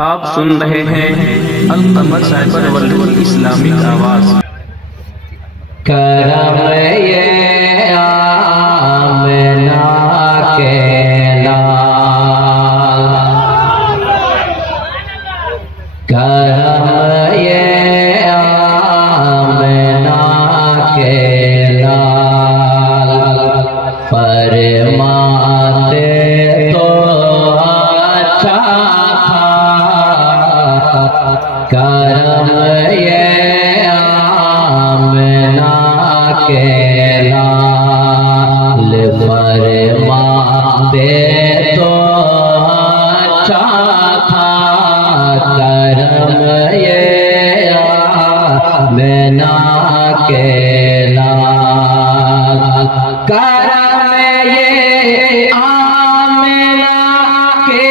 आप सुन रहे हैं अल कमर साइबर वर्ल्ड इस्लामिक आवाज। करम ये आमना के लाल, करम ये आमना के लाल, फरमाते तो अच्छा था। करम ये आमना के लाल, फरमाते तो अच्छा था। करम ये आमना के लाल, करम ये आमना के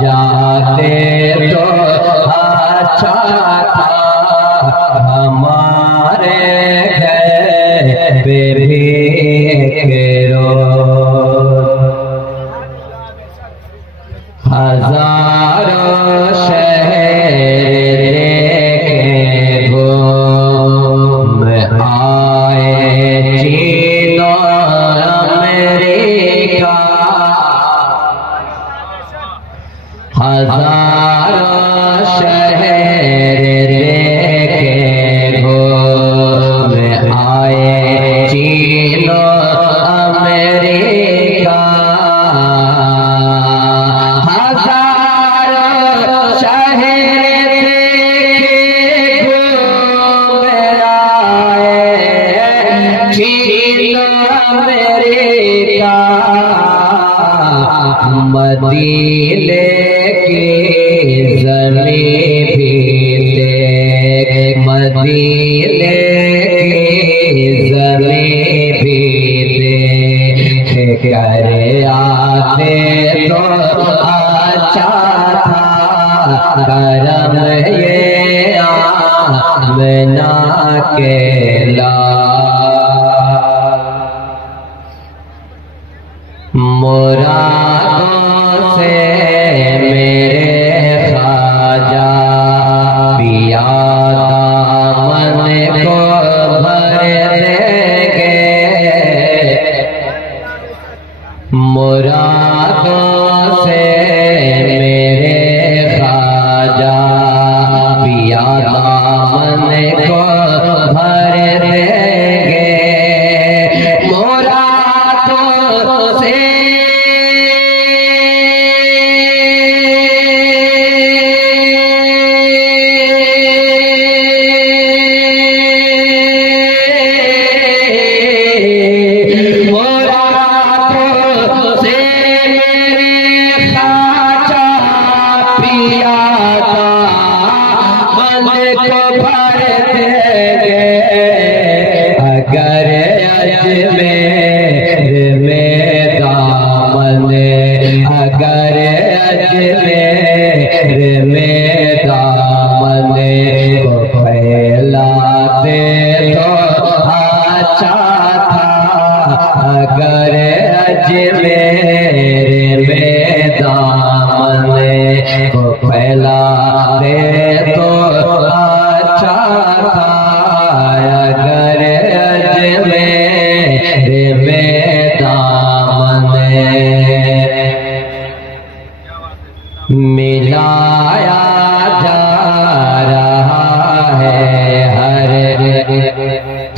जाते तो अच्छा था। हमारे घर पे भी रोज हजारों शहर देखे घूम आए, चीनो अमेरिका, हजारों शहर देखे घूम आए, चीनो अमेरिका, हजारों शहर देखे घूम आए, चीनो अमेरिका, मदीने ज़मीं भी देख, मदीने की ज़मीं भी देख कर आते तो अच्छा था। करम ये आमना के लाल, मुरादों से मेरे ख्वाजा पिया दामन को भर देंगे। मुरादों से मेरे ख्वाजा पिया दामन को भर देंगे। मुरादों से अगर अजमेर में दामन, अगर अजमेर में दामन को फैलाते तो अच्छा था। अगर अजमेर में दामन को फैलाते तो अच्छा था। अगर अजमेर में दामन मिलाया जा रहा है हर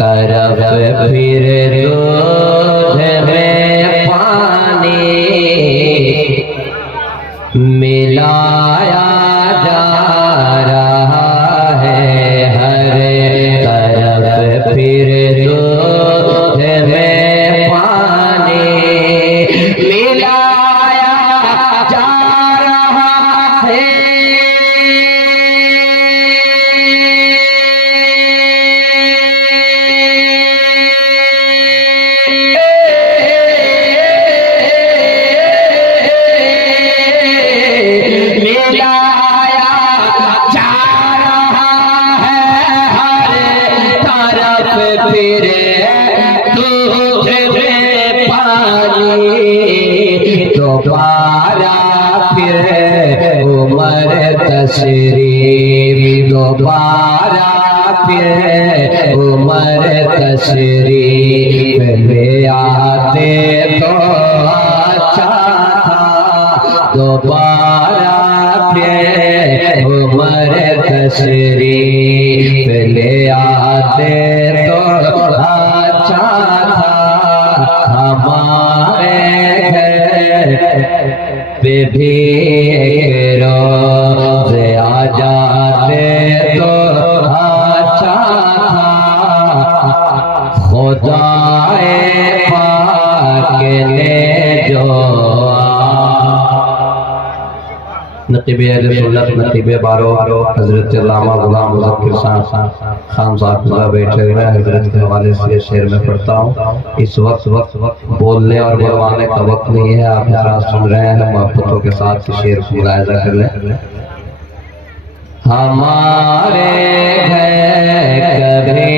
तरफ, फिर दूध में पानी मिलाया जा रहा दोबारा फिर उमर तशरीफ, दोबारा फिर उमर तशरीफ ले आते तो अच्छा था, दोबारा फिर उमर तशरीफ ले आते तो अच्छा था। हमारे घर पे भी रोज़े आ जाते तो अच्छा था। खुदाए पाक ने जो नक़ीब अहले सुन्नत नक़ीब बारो हज़रत अल्लामा गुलाम मुज़फ़्फ़र खान साहब बैठे हुए हैं। हज़रत के हवाले से शेर में पढ़ता हूँ। इस वक्त बोलने और बोलवाने का वक्त नहीं है। आप यहाँ सुन रहे हैं, मोहब्बतों के साथ शेर को मुलाहिज़ा कर लें। हमारे घर कभी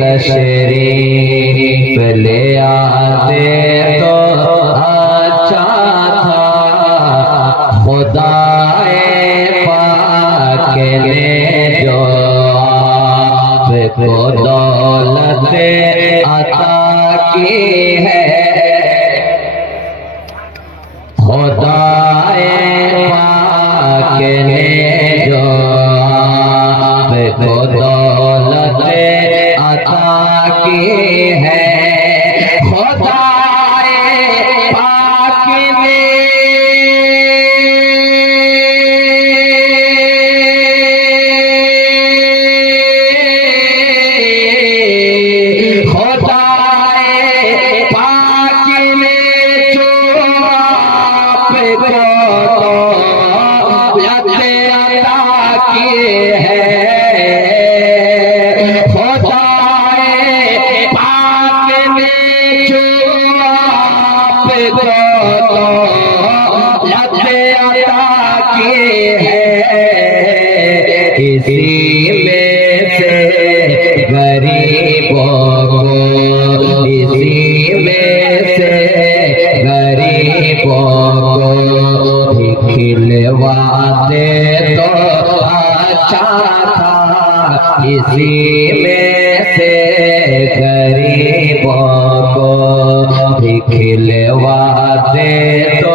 तशरीफ ले आते तो अच्छा था। खुदाए पाक ने जो आपको दौलत अता की है, खुदाए पाक ने जो आपको दौलत अता की है, खुदाए पाक ने इसी में से गरीबों को, इसी में से गरीबों को खिलवाते तो अच्छा था। इसी में से गरीबों को खिलवाते तो